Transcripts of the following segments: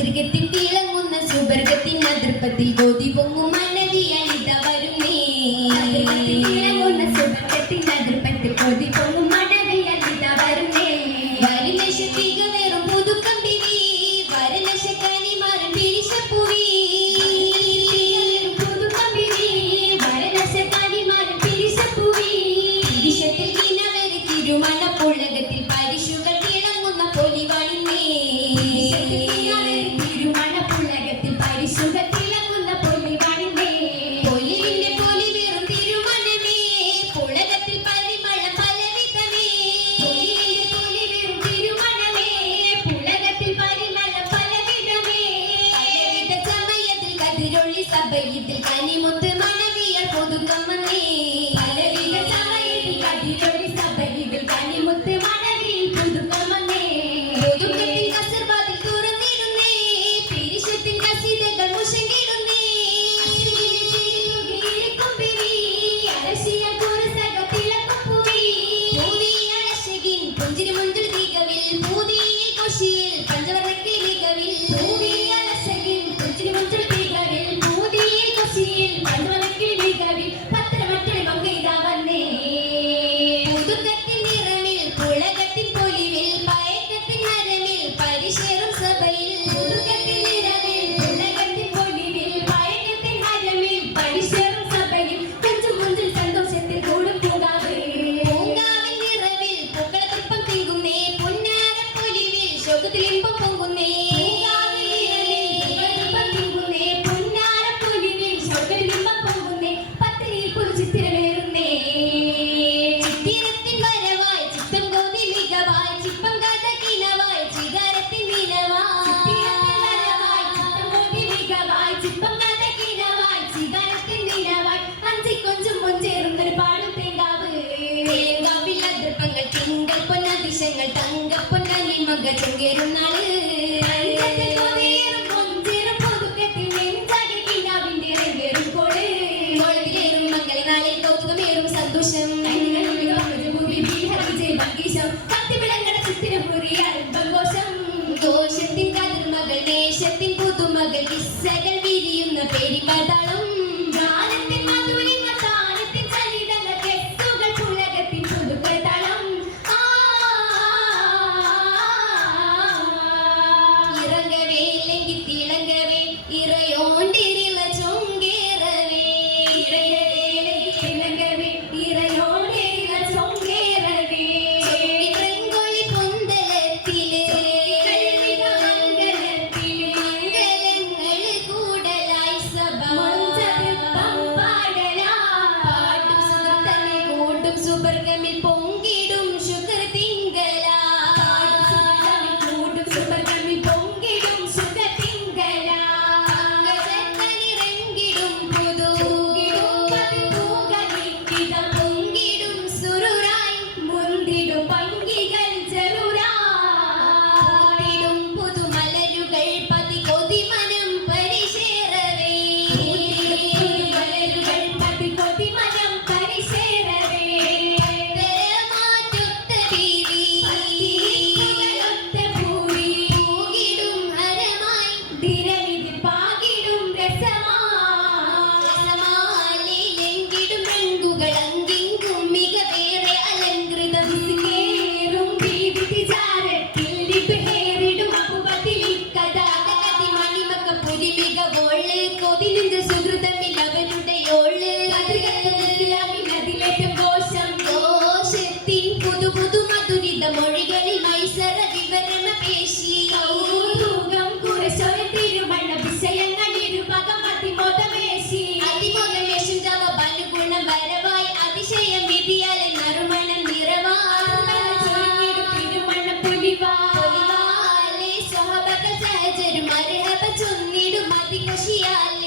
திருக்கி திட்டி இழந்த மறக்கவில்லை തങ്കപ്പൊന്നാലി മക ചെങ്കേരുന്നാൾ സന്തോഷം. ദോഷത്തിൻ കതിർമകൾ ദേശത്തിൻ പുതുമകൾ വിരിയുന്ന പെരുമതാൾ বসিয়াল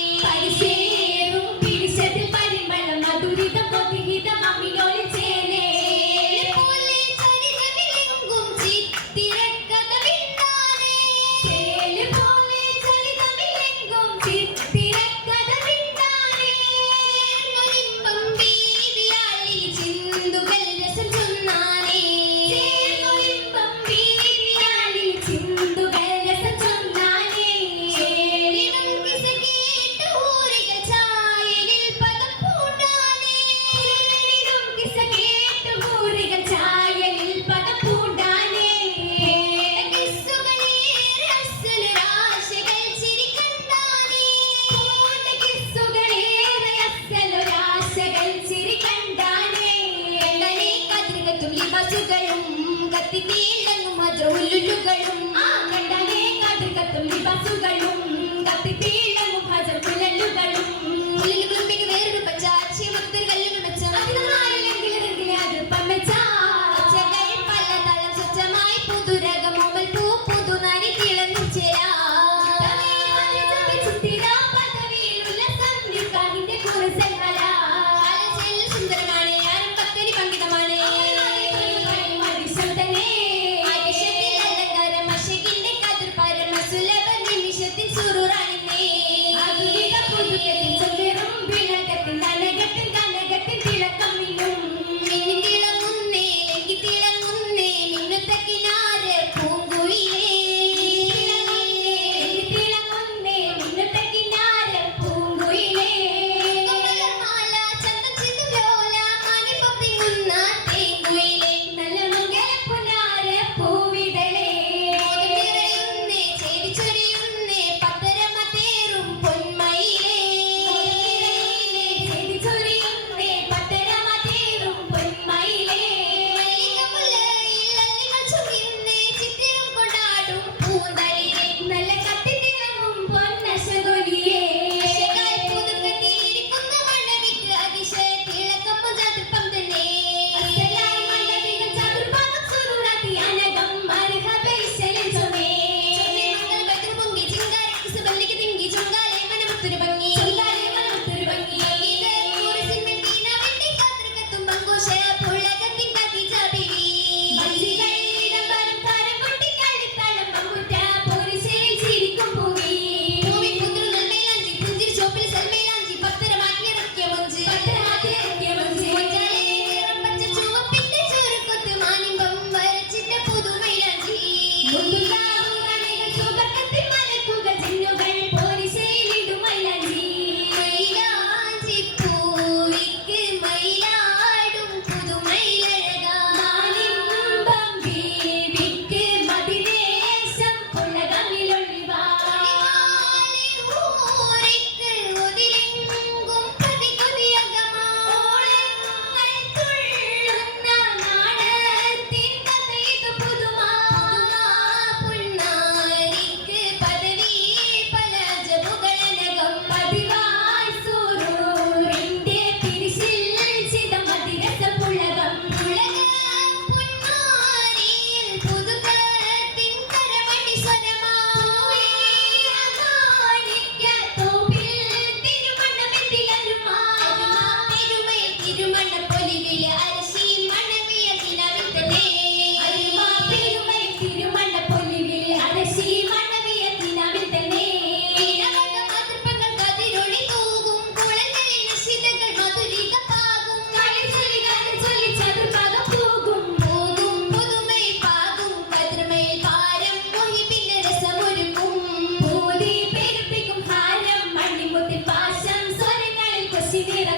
മജുകളും കത്തിക്കേണ്ടെങ്ങും മജുലുകളും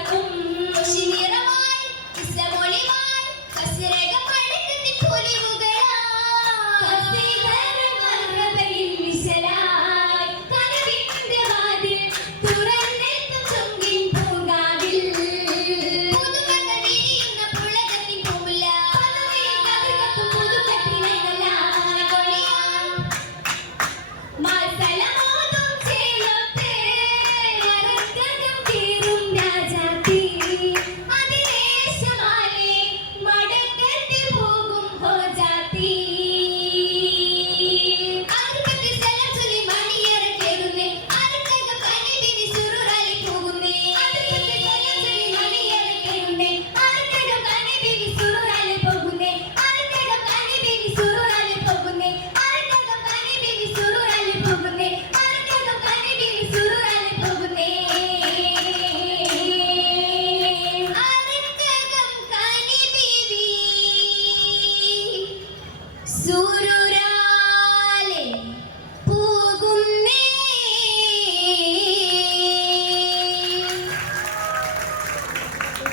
കുംശിനിറമായി ഇസ്ലമൊളിമായി